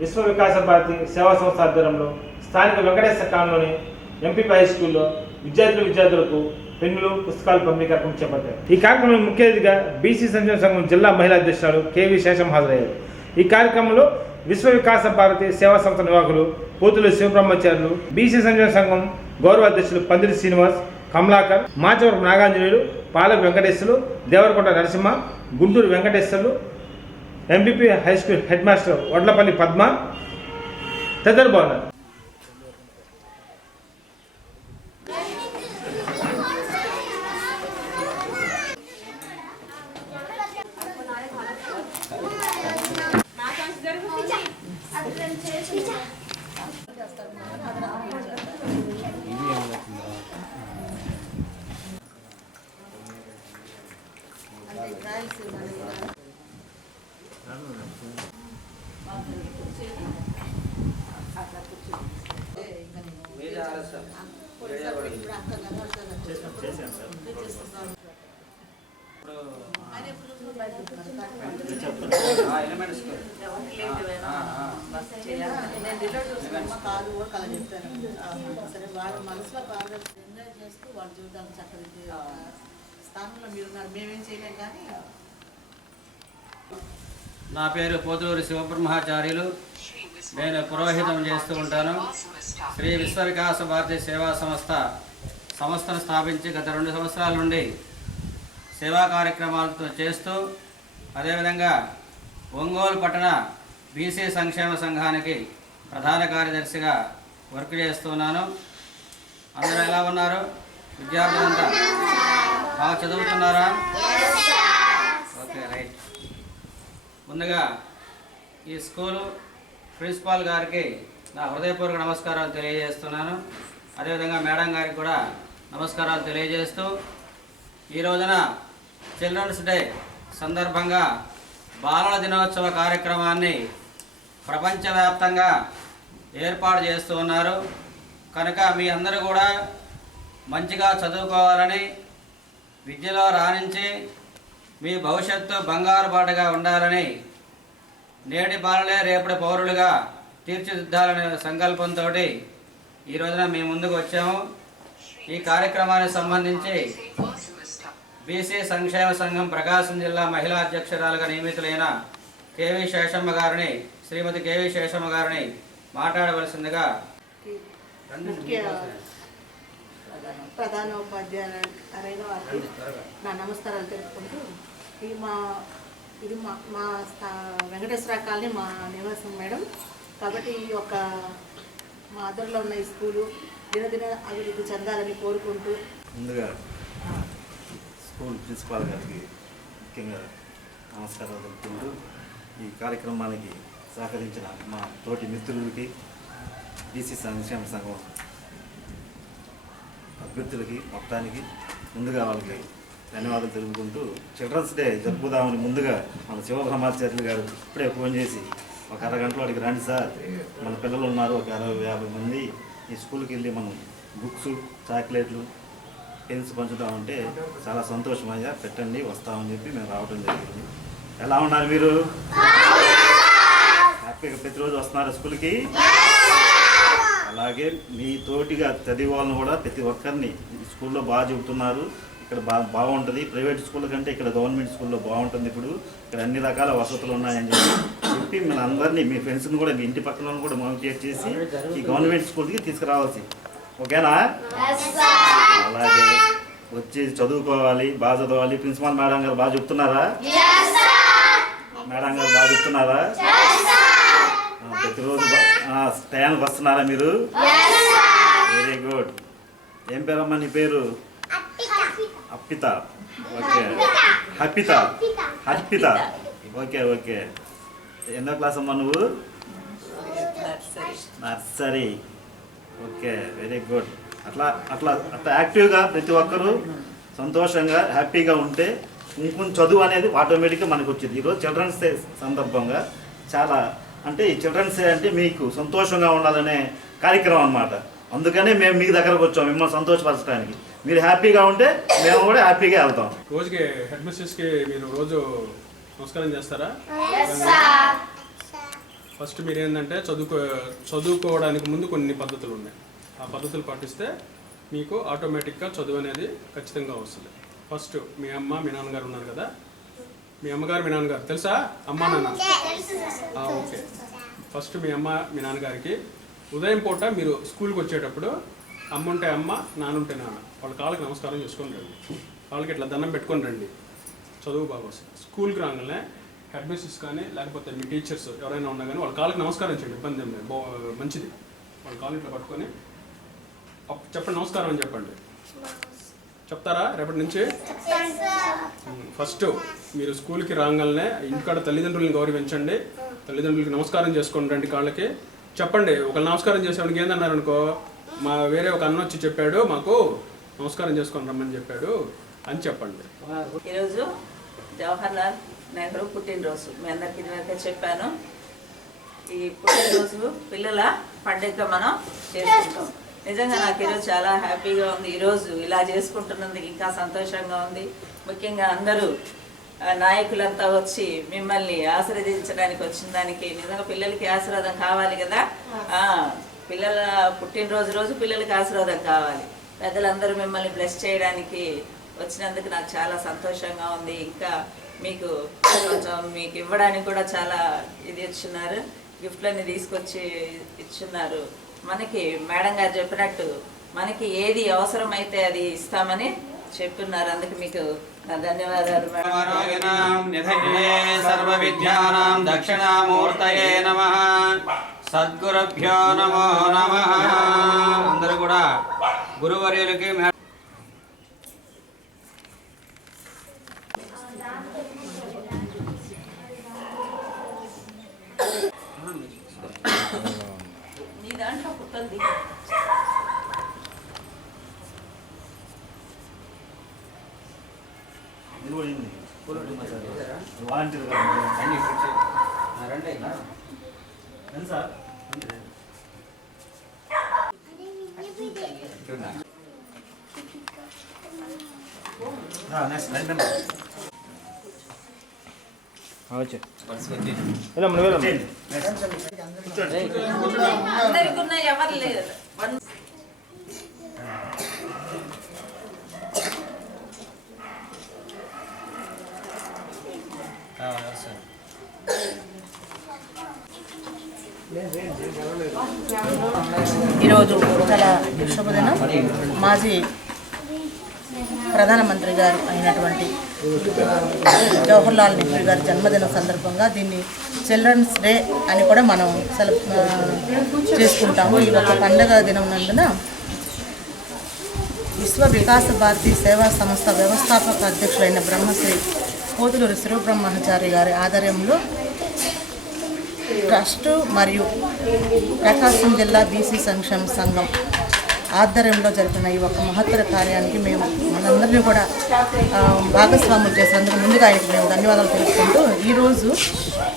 విశ్వ వికాస భారతి సేవా సంస్థ ఆధ్వర్యంలో స్థానిక వెంకటేశ్వర కాలనీలోని ఎంపీపీ హై స్కూల్లో విద్యార్థులకు పెన్నులు పుస్తకాలు పంపిణీ కార్యక్రమం చేపట్టారు. ఈ కార్యక్రమంలో ముఖ్య అతిథిగా బీసీ సంక్షేమ సంఘం జిల్లా మహిళా అధ్యక్షురాలు కేవీ శేషం హాజరయ్యారు. ఈ కార్యక్రమంలో విశ్వ వికాస భారతి సేవా సంస్థ నిర్వాహకులు పోతుల శివబ్రహ్మచారులు, బీసీ సంక్షేమ సంఘం గౌరవ అధ్యక్షులు పందిరి Srinivas, Kamalakar, Machavarapu Naganjaneyulu, Palaka Venkateswarlu, Devarakonda Narasimha, Guntur Venkateswarlu, MPP high school headmaster Vadlapalli Padma తదితరులు బాగున్నారు. సరే వాళ్ళ మనసులో బాగా ఎంజాయ్ చేస్తూ వాళ్ళ జీవితాలు చక్కగా స్థానంలో మీరున్నారు, మేమేం చేయలేం. కానీ నా పేరు పోతులూరి శివబ్రహ్మచార్యులు. నేను పురోహితం చేస్తూ ఉంటాను. శ్రీ విశ్వ వికాస భారతి సేవా సంస్థను స్థాపించి గత 2 సంవత్సరాల నుండి సేవా కార్యక్రమాలతో చేస్తూ, అదేవిధంగా ఒంగోలు పట్టణ బీసీ సంక్షేమ సంఘానికి ప్రధాన కార్యదర్శిగా వర్క్ చేస్తున్నాను. అందరూ ఎలా ఉన్నారు? విద్యార్థులంతా బాగా చదువుతున్నారా? Okay, right. ముందుగా ఈ స్కూలు ప్రిన్సిపాల్ గారికి నా హృదయపూర్వక నమస్కారాలు తెలియజేస్తున్నాను. అదేవిధంగా మేడం గారికి కూడా నమస్కారాలు తెలియజేస్తూ, ఈ రోజున చిల్డ్రన్స్ డే సందర్భంగా బాలల దినోత్సవ కార్యక్రమాన్ని ప్రపంచవ్యాప్తంగా ఏర్పాటు చేస్తూ ఉన్నారు. కనుక మీ అందరూ కూడా మంచిగా చదువుకోవాలని, విద్యలో రాణించి మీ భవిష్యత్తు బంగారు బాటగా ఉండాలని, నేటి బాలలే రేపటి పౌరులుగా తీర్చిదిద్దాలనే సంకల్పంతో ఈ రోజున మీ ముందుకు వచ్చాము. ఈ కార్యక్రమానికి సంబంధించి బీసీ సంక్షేమ సంఘం ప్రకాశం జిల్లా మహిళా అధ్యక్షురాలుగా నియమితులైన శ్రీమతి కేవీ శేషమ్మ గారిని మాట్లాడవలసిందిగా ప్రధానోపాధ్యాయులైన వారికి నా నమస్కారాలు తెలుపుకుంటూ, ఇది మా వెంకటేశ్వర కాలనీ మా నివాసం మేడం. కాబట్టి ఈ యొక్క మా ఆధ్వర్యంలో ఉన్న ఈ స్కూలు దినదిన అభివృద్ధి చెందాలని కోరుకుంటూ, ముందుగా స్కూల్ ప్రిన్సిపాల్ గారికి ముఖ్యంగా నమస్కారాలు తెలుపుకుంటూ, ఈ కార్యక్రమానికి సహకరించిన మా తోటి మిత్రులకి, బీసీ సంక్షేమ సంఘం అభ్యర్థులకి మొత్తానికి ముందుగా వాళ్ళకి ధన్యవాదాలు తెలుపుకుంటూ, చిల్డ్రన్స్ డే జరుపుదామని ముందుగా మన శివబ్రహ్మచార్యులు గారు ఇప్పుడే ఫోన్ చేసి ఒక అరగంటలో వాడికి రండి సార్, మన పిల్లలు ఉన్నారు ఒక 60-50 మంది, ఈ స్కూల్కి వెళ్ళి మనం బుక్స్, చాక్లెట్లు, పెన్స్ పంచుతామంటే చాలా సంతోషమయ్యా, పెట్టండి వస్తామని చెప్పి మేము రావడం జరిగింది. ఎలా ఉన్నారు మీరు? హ్యాపీగా ప్రతిరోజు వస్తున్నారు స్కూల్కి? అలాగే మీ తోటిగా చదివే వాళ్ళని కూడా ప్రతి ఒక్కరిని స్కూల్లో బాగా చెబుతున్నారు. ఇక్కడ బాగుంటుంది, ప్రైవేట్ స్కూల్ కంటే ఇక్కడ గవర్నమెంట్ స్కూల్లో బాగుంటుంది. ఇప్పుడు ఇక్కడ అన్ని రకాల వసతులు ఉన్నాయని చెప్పి మన అందరినీ, మీ ఫ్రెండ్స్ని కూడా, మీ ఇంటి పక్కన కూడా మోటివేట్ చేసి ఈ గవర్నమెంట్ స్కూల్కి తీసుకురావాల్సి, ఓకేనా? అలాగే వచ్చి చదువుకోవాలి, బాగా చదవాలి. ప్రిన్సిపాల్ మేడం గారు బాగా చెప్తున్నారా? మేడం గారు బాగా చెప్తున్నారా? ప్రతిరోజు టయానికి వస్తున్నారా మీరు? Very good. ఏం పేరమ్మా నీ పేరు? Arpita. Okay, Harpita. Okay okay. ఎన్నో క్లాస్ అమ్మా నువ్వు? నర్సరీ. Okay, very good. అట్లా అట్లా అట్లా యాక్టివ్గా ప్రతి ఒక్కరూ సంతోషంగా హ్యాపీగా ఉంటే ఇంకొంచెం చదువు అనేది ఆటోమేటిక్గా మనకు వచ్చింది. ఈరోజు చిల్డ్రన్స్ డే సందర్భంగా చాలా, అంటే ఈ చిల్డ్రన్స్ డే అంటే మీకు సంతోషంగా ఉండాలనే కార్యక్రమం అన్నమాట. అందుకనే మేము మీ దగ్గరకు వచ్చాం మిమ్మల్ని సంతోషపరచడానికి. మీరు హ్యాపీగా ఉంటే మేము కూడా హ్యాపీగా వెళ్తాం. రోజుకి హెడ్ మిస్ట్రెస్కి మీరు రోజు నమస్కారం చేస్తారా? ఫస్ట్ మీరు ఏంటంటే చదువుకోవడానికి ముందు కొన్ని పద్ధతులు ఉన్నాయి. ఆ పద్ధతులు పాటిస్తే మీకు ఆటోమేటిక్గా చదువు అనేది ఖచ్చితంగా వస్తుంది. ఫస్ట్ మీ అమ్మ మీ నాన్నగారు ఉన్నారు కదా, మీ అమ్మగారు మీ నాన్నగారు తెలుసా? అమ్మ నాన్న ఓకే. ఫస్ట్ మీ అమ్మ మీ నాన్నగారికి ఉదయం పూట మీరు స్కూల్కి వచ్చేటప్పుడు అమ్మ ఉంటే అమ్మ, నాన్న ఉంటే నాన్న, వాళ్ళ కాళ్ళకి నమస్కారం చేసుకొని రండి. వాళ్ళకి ఇట్లా దండం పెట్టుకొని రండి. చదువు బాగా వస్తుంది. స్కూల్కి రాగానే హెడ్ మిస్సెస్ కానీ లేకపోతే మీ టీచర్స్ ఎవరైనా ఉన్నా కానీ వాళ్ళ కాళ్ళకి నమస్కారం చేయండి, ఇబ్బంది ఏం లేదు, మంచిది. వాళ్ళ కాళ్ళు ఇట్లా పట్టుకొని చెప్పండి, నమస్కారం అని చెప్పండి. చెప్తారా రేపటి నుంచి? ఫస్ట్ మీరు స్కూల్కి రాగానే ఇంటికాడ తల్లిదండ్రులను గౌరవించండి, తల్లిదండ్రులకి నమస్కారం చేసుకోండి రండి కాళ్ళకి. చెప్పండి, ఒకళ్ళు నమస్కారం చేసేవాడికి ఏందన్నారు అనుకో, మా వేరే ఒక అన్న వచ్చి చెప్పాడు మాకు నమస్కారం చేసుకొని రమ్మని చెప్పాడు అని చెప్పండి. ఈరోజు జవహర్లాల్ నెహ్రూ పుట్టినరోజు మీ అందరికీ ఇదివరకే చెప్పాను. ఈ పుట్టినరోజు పిల్లల పండుగ మనం చేసుకుంటాం. నిజంగా నాకు ఈరోజు చాలా హ్యాపీగా ఉంది. ఈరోజు ఇలా చేసుకుంటున్నందుకు ఇంకా సంతోషంగా ఉంది. ముఖ్యంగా అందరూ నాయకులంతా వచ్చి మిమ్మల్ని ఆశీర్వదించడానికి వచ్చిన దానికి నిజంగా పిల్లలకి ఆశీర్వాదం కావాలి కదా. పిల్లల పుట్టినరోజు రోజు పిల్లలకి ఆశీర్వాదం కావాలి. పెద్దలందరూ మిమ్మల్ని బ్లెస్ చేయడానికి వచ్చినందుకు నాకు చాలా సంతోషంగా ఉంది. ఇంకా మీకు కొంచెం మీకు ఇవ్వడానికి కూడా చాలా ఇది ఇచ్చున్నారు, గిఫ్ట్లన్నీ తీసుకొచ్చి ఇచ్చున్నారు. మనకి మేడం గారు చెప్పినట్టు మనకి ఏది అవసరమైతే అది ఇస్తామని చెప్తున్నారు. అందుకు మీకు నా ధన్యవాదాలు సర్వవిద్యానాం దక్షిణామూర్తయే నమః. సద్గురుభ్యో నమో నమః. అందరూ కూడా గురువర్యులకి మీ దాంట్లో పుట్టండి. అందరికి ఉన్నాయి, ఎవరు లేదు. ఈరోజు చాలా శుభదినం. మాజీ ప్రధానమంత్రి గారు అయినటువంటి జవహర్లాల్ నెహ్రూ గారి జన్మదినం సందర్భంగా దీన్ని చిల్డ్రన్స్ డే అని కూడా మనం చేసుకుంటాము. ఈ ఒక పండగ దినం నందున విశ్వ వికాస భారతి సేవా సంస్థ వ్యవస్థాపక అధ్యక్షులైన బ్రహ్మశ్రీ పోతులూరి శివబ్రహ్మచారి గారి ఆధ్వర్యంలో ట్రస్టు మరియు ప్రకాశం జిల్లా బీసీ సంక్షేమ సంఘం ఆధ్వర్యంలో జరిపిన ఈ ఒక మహత్తర కార్యానికి మేము మనందరినీ కూడా భాగస్వాములు చేసేందుకు ముందుగా ఆయనకి మేము ధన్యవాదాలు తెలుపుకుంటూ ఈరోజు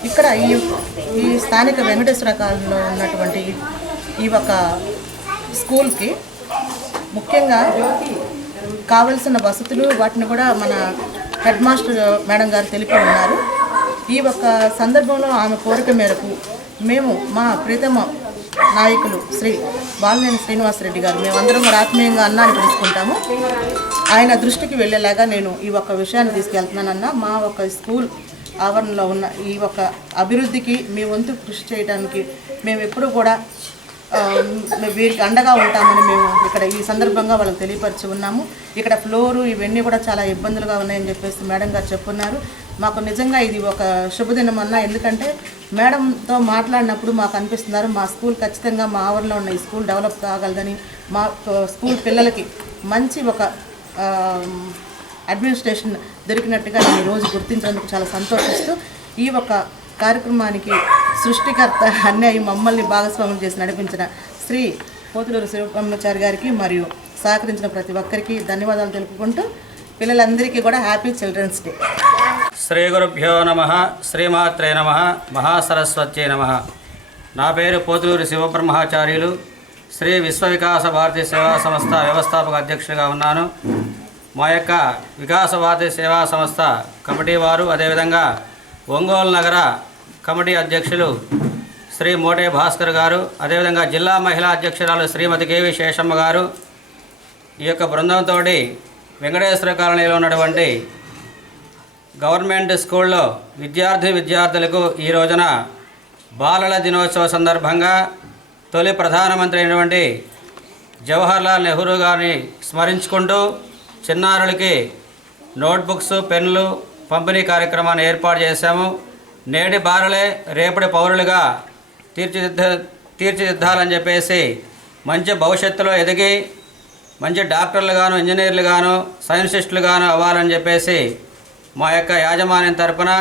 ఇక్కడ ఈ స్థానిక వెంకటేశ్వర కాలనీలో ఉన్నటువంటి ఈ ఒక స్కూల్కి ముఖ్యంగా కావలసిన వసతులు వాటిని కూడా మన హెడ్ మాస్టర్ మేడం గారు తెలిపి ఉన్నారు. ఈ ఒక సందర్భంలో ఆమె కోరిక మేరకు మేము మా ప్రీతమ నాయకులు శ్రీ బాలినేని శ్రీనివాసరెడ్డి గారు మేమందరం కూడా ఆత్మీయంగా అన్నాన్ని పిలుచుకుంటాము. ఆయన దృష్టికి వెళ్ళేలాగా నేను ఈ ఒక్క విషయాన్ని తీసుకెళ్తున్నానన్న. మా ఒక స్కూల్ ఆవరణలో ఉన్న ఈ ఒక అభివృద్ధికి మీ వంతు కృషి చేయడానికి మేము ఎప్పుడూ కూడా వీరికి అండగా ఉంటామని మేము ఇక్కడ ఈ సందర్భంగా వాళ్ళకి తెలియపరిచి ఉన్నాము. ఇక్కడ ఫ్లోరు ఇవన్నీ కూడా చాలా ఇబ్బందులుగా ఉన్నాయని చెప్పేసి మేడం గారు చెప్పున్నారు. మాకు నిజంగా ఇది ఒక శుభదినం అన్న. ఎందుకంటే మేడంతో మాట్లాడినప్పుడు మాకు అనిపిస్తున్నారు మా స్కూల్ ఖచ్చితంగా మా ఆవరణలో ఉన్న ఈ స్కూల్ డెవలప్ కాగలదని, మా స్కూల్ పిల్లలకి మంచి ఒక అడ్మినిస్ట్రేషన్ దొరికినట్టుగా నేను ఈరోజు గుర్తించినందుకు చాలా సంతోషిస్తూ ఈ ఒక కార్యక్రమానికి సృష్టికర్త అన్యాయి మమ్మల్ని భాగస్వామ్యం చేసి నడిపించిన శ్రీ పోతులూరు శివబ్రహ్మచారి గారికి మరియు సహకరించిన ప్రతి ఒక్కరికి ధన్యవాదాలు తెలుపుకుంటూ పిల్లలందరికీ కూడా హ్యాపీ చిల్డ్రన్స్ డే. శ్రీ గురుభ్యో నమః. శ్రీమాత్రే నమః. మహాసరస్వత్యై నమః. నా పేరు పోతులూరి శివబ్రహ్మచార్యులు. శ్రీ విశ్వ వికాస భారతి సేవా సంస్థ వ్యవస్థాపక అధ్యక్షుడిగా ఉన్నాను. మా యొక్క వికాస భారతి సేవా సంస్థ కమిటీ వారు, అదేవిధంగా ఒంగోలు నగర కమిటీ అధ్యక్షులు శ్రీ మోటే భాస్కర్ గారు, అదేవిధంగా జిల్లా మహిళా అధ్యక్షురాలు శ్రీమతి కేవి శేషమ్మ గారు, ఈ యొక్క బృందంతో వెంకటేశ్వర కాలనీలో ఉన్నటువంటి గవర్నమెంట్ స్కూల్లో విద్యార్థులకు ఈ రోజున బాలల దినోత్సవ సందర్భంగా తొలి ప్రధానమంత్రి అయినటువంటి జవహర్లాల్ నెహ్రూ గారిని స్మరించుకుంటూ చిన్నారులకి నోట్బుక్స్, పెన్నులు పంపిణీ కార్యక్రమాన్ని ఏర్పాటు చేశాము. నేటి బాలలే రేపటి పౌరులుగా తీర్చిదిద్దాలని చెప్పేసి మంచి భవిష్యత్తులో ఎదిగి మంచి డాక్టర్లు గాను, ఇంజనీర్లు గాను, సైంటిస్టులు గాను అవ్వాలని చెప్పేసి మా యొక్క యాజమాన్యం తరపున,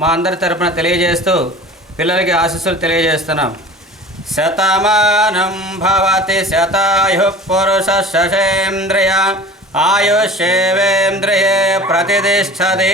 మా అందరి తరపున తెలియజేస్తూ పిల్లలకి ఆశీస్సులు తెలియజేస్తున్నాం. శతమానం భవతి శతాయు పురుష శశేంద్రియ ఆయుష్యేవేంద్రియే ప్రతిష్టతి.